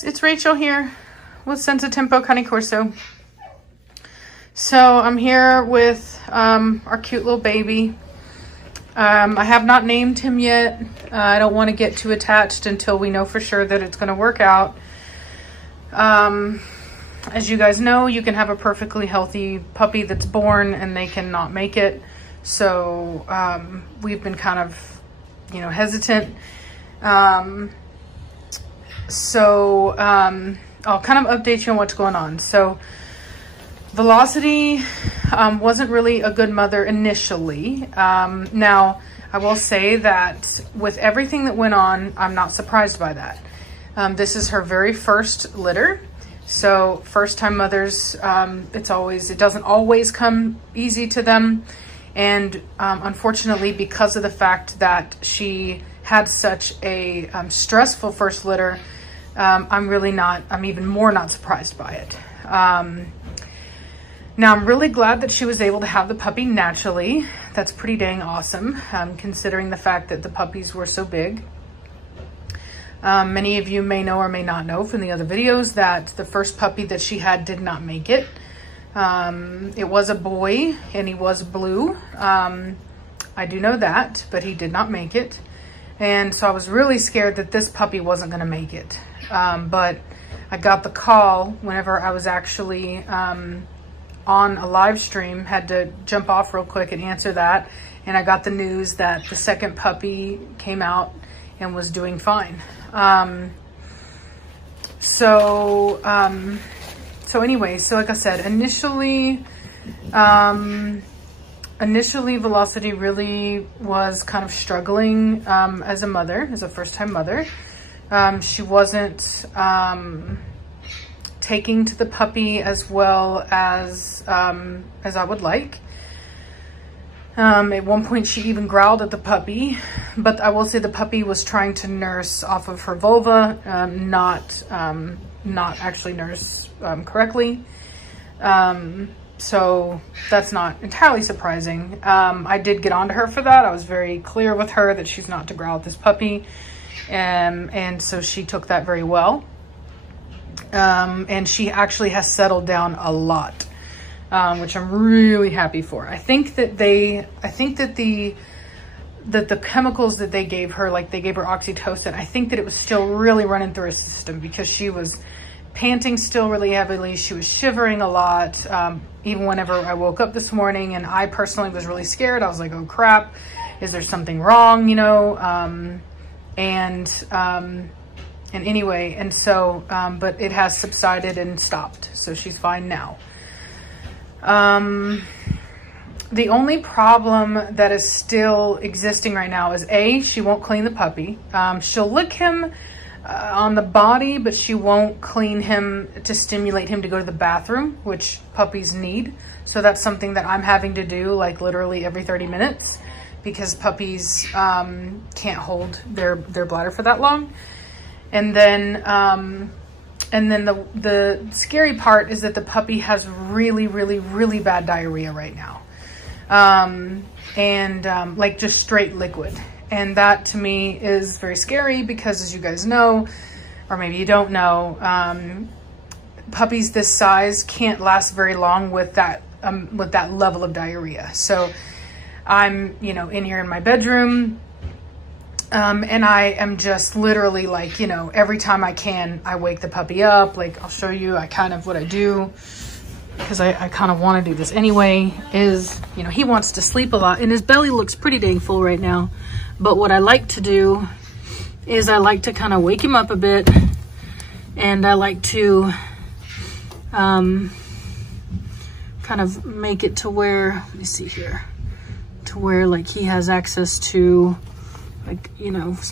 guys, it's Rachel here with Senza Tempo Cane Corso. So I'm here with our cute little baby. I have not named him yet. I don't want to get too attached until we know for sure that it's going to work out. As you guys know, you can have a perfectly healthy puppy that's born and they cannot make it. So we've been kind of, hesitant. I'll kind of update you on what's going on. So Velocity wasn't really a good mother initially. Now, I will say that with everything that went on, I'm not surprised by that. This is her very first litter. So first time mothers, it doesn't always come easy to them. And unfortunately, because of the fact that she had such a stressful first litter, I'm even more not surprised by it. Now I'm really glad that she was able to have the puppy naturally. That's pretty dang awesome, considering the fact that the puppies were so big. Many of you may know or may not know from the other videos that the first puppy that she had did not make it. It was a boy and he was blue. I do know that, but he did not make it. And so I was really scared that this puppy wasn't going to make it. But I got the call whenever I was actually on a live stream, had to jump off real quick and answer that. And I got the news that the second puppy came out and was doing fine. So anyway, so like I said, initially Velocity really was kind of struggling as a first-time mother. She wasn't taking to the puppy as well as I would like. At one point, she even growled at the puppy, but I will say the puppy was trying to nurse off of her vulva, not actually nurse correctly. So that's not entirely surprising. I did get onto her for that. I was very clear with her that she's not to growl at this puppy. And so she took that very well. And she actually has settled down a lot, which I'm really happy for. I think that the chemicals that they gave her, like they gave her oxytocin, I think that it was still really running through her system because she was panting still really heavily. She was shivering a lot. Even whenever I woke up this morning, and I personally was really scared. I was like, oh crap, is there something wrong, and anyway, and so, but it has subsided and stopped. So she's fine now. The only problem that is still existing right now is she won't clean the puppy. She'll lick him on the body, but she won't clean him to stimulate him to go to the bathroom, which puppies need. So that's something that I'm having to do like literally every 30 minutes because puppies can't hold their bladder for that long. And then the scary part is that the puppy has really, really, really bad diarrhea right now. Like just straight liquid. And that to me is very scary because, as you guys know, or maybe you don't know, puppies this size can't last very long with that level of diarrhea. So I'm, in here in my bedroom, and I am just literally like, every time I can, I wake the puppy up. Like I'll show you what I do, because I kind of want to do this anyway, is, he wants to sleep a lot and his belly looks pretty dang full right now. But what I like to do is I like to kind of wake him up a bit, and I like to kind of make it to where, let me see here, to where like he has access to like,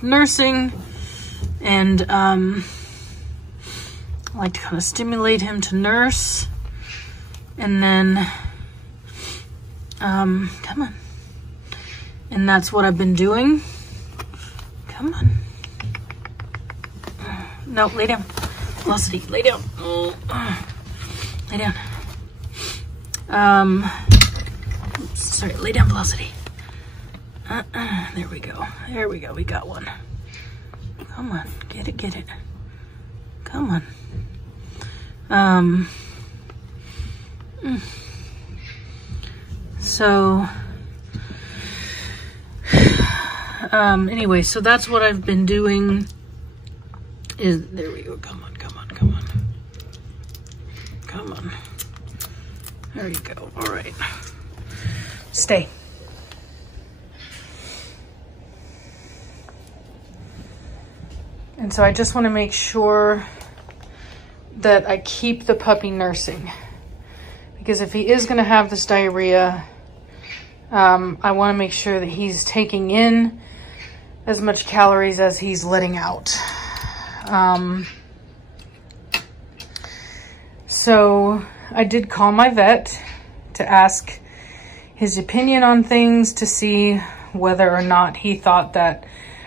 nursing, and I like to kind of stimulate him to nurse, and then come on. And that's what I've been doing. Come on. No, lay down. Velocity, lay down. Lay down. Oops, sorry, lay down, Velocity. There we go. There we go. We got one. Come on, get it, get it. Come on. So, anyway, so that's what I've been doing is, there we go, come on. There you go, all right. Stay. And so I just want to make sure that I keep the puppy nursing, because if he is going to have this diarrhea, I want to make sure that he's taking in as much calories as he's letting out. So I did call my vet to ask his opinion on things, to see whether or not he thought that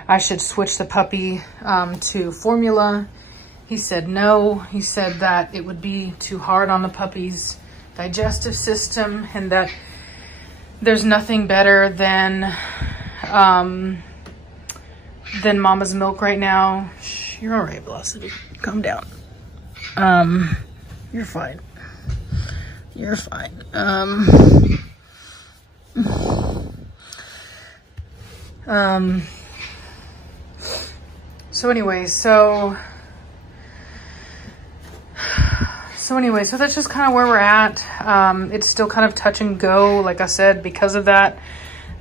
I should switch the puppy to formula. He said no. He said that it would be too hard on the puppy's digestive system, and that there's nothing better than mama's milk right now. Shh, you're all right, Velocity. Calm down. You're fine. You're fine. So anyway, so that's just kind of where we're at. It's still kind of touch and go, like I said, because of that.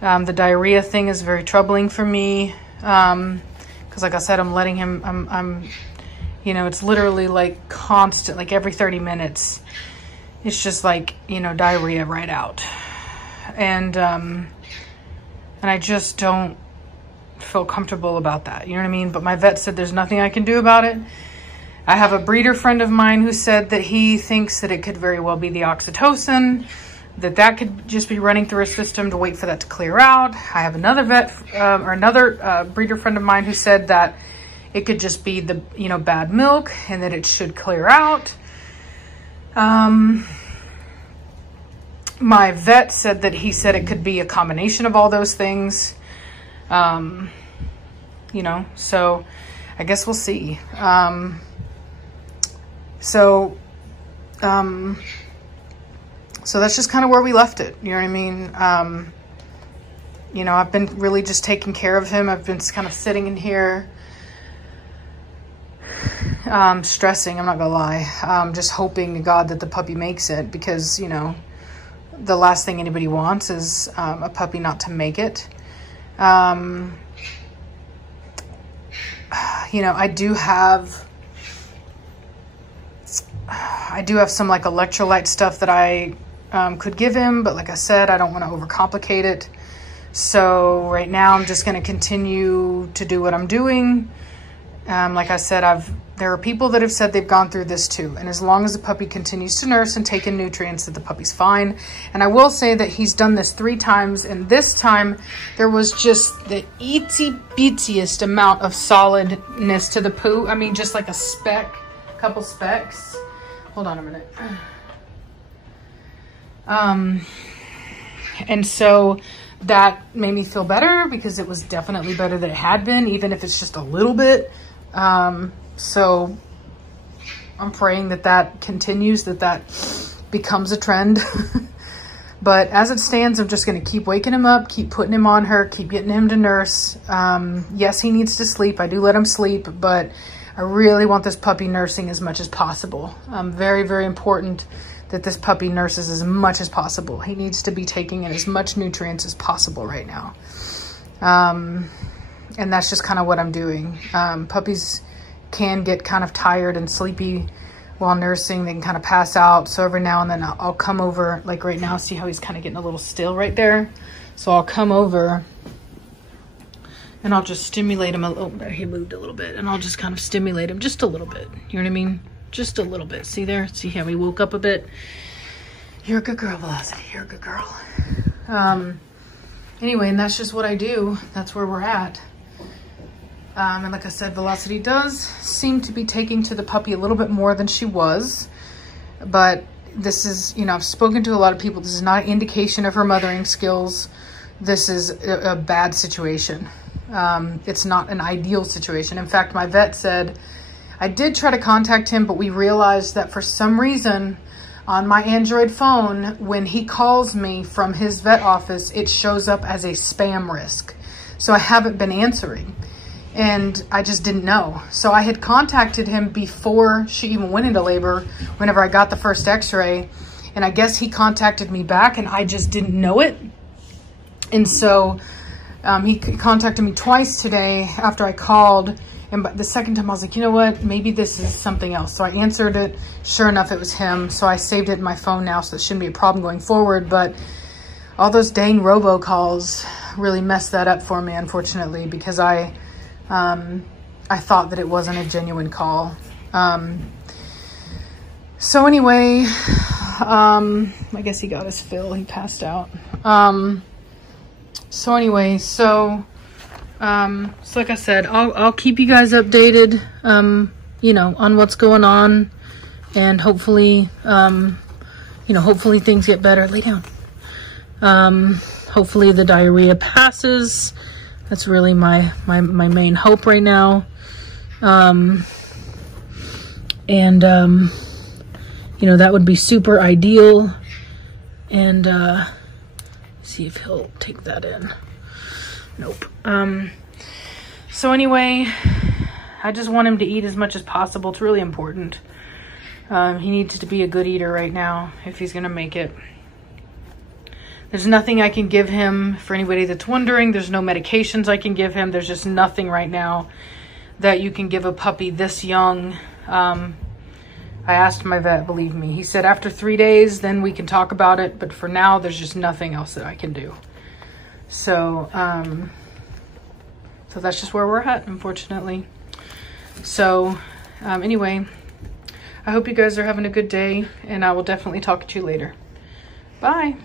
The diarrhea thing is very troubling for me. Because like I said, I'm letting him, I'm, you know, it's literally like constant, like every 30 minutes, it's just like, you know, diarrhea right out. And I just don't feel comfortable about that. You know what I mean? But my vet said there's nothing I can do about it. I have a breeder friend of mine who said that he thinks that it could very well be the oxytocin, that could just be running through his system to wait for that to clear out. I have another vet or another breeder friend of mine who said that it could just be the, you know, bad milk, and that it should clear out. My vet said that he said it could be a combination of all those things. You know, so I guess we'll see. So that's just kind of where we left it. You know what I mean? You know, I've been really just taking care of him. I've been kind of sitting in here, stressing, I'm not gonna lie. Just hoping to God that the puppy makes it, because, you know, the last thing anybody wants is a puppy not to make it. You know, I do have some like electrolyte stuff that I could give him, but like I said, I don't want to overcomplicate it. So right now I'm just going to continue to do what I'm doing. Like I said, there are people that have said they've gone through this too. And as long as the puppy continues to nurse and take in nutrients, that the puppy's fine. And I will say that he's done this 3 times. And this time there was just the itsy bittiest amount of solidness to the poo. I mean, just like a couple specks. Hold on a minute. And so that made me feel better, because it was definitely better than it had been, even if it's just a little bit. So I'm praying that continues, that becomes a trend. But as it stands, I'm just going to keep waking him up, keep putting him on her, keep getting him to nurse. Yes, he needs to sleep. I do let him sleep, but I really want this puppy nursing as much as possible. Very, very important that this puppy nurses as much as possible. He needs to be taking in as much nutrients as possible right now. And that's just kind of what I'm doing. Puppies can get kind of tired and sleepy while nursing. They can kind of pass out. So every now and then I'll come over, like right now, see how he's kind of getting a little still right there. So I'll come over and I'll just stimulate him a little bit. He moved a little bit, and I'll just kind of stimulate him just a little bit. You know what I mean? Just a little bit. See there? See how he woke up a bit? You're a good girl, Velocity. You're a good girl. Anyway, and that's just what I do. That's where we're at. And like I said, Velocity does seem to be taking to the puppy a little bit more than she was. But this is, you know, I've spoken to a lot of people. This is not an indication of her mothering skills. This is a bad situation. It's not an ideal situation. In fact, my vet said, I did try to contact him, but we realized that for some reason on my Android phone, when he calls me from his vet office, it shows up as a spam risk. So I haven't been answering, and I just didn't know. So I had contacted him before she even went into labor, whenever I got the first x-ray, and I guess he contacted me back and I just didn't know it. And so he contacted me twice today after I called, and the second time I was like, you know what, maybe this is something else. So I answered it. Sure enough, it was him. So I saved it in my phone now, so it shouldn't be a problem going forward. But all those dang robocalls really messed that up for me, unfortunately, because I thought that it wasn't a genuine call. So anyway, I guess he got his fill. He passed out. So anyway, so like I said, I'll keep you guys updated, you know, on what's going on, and hopefully, you know, hopefully things get better. Lay down. Hopefully the diarrhea passes. That's really my main hope right now. You know, that would be super ideal. And, see if he'll take that in. Nope. So anyway, I just want him to eat as much as possible. It's really important. He needs to be a good eater right now if he's gonna make it. There's nothing I can give him. For anybody that's wondering, there's no medications I can give him. There's just nothing right now that you can give a puppy this young. I asked my vet, believe me. He said after 3 days, then we can talk about it. But for now, there's just nothing else that I can do. So, so that's just where we're at, unfortunately. So, anyway, I hope you guys are having a good day, and I will definitely talk to you later. Bye.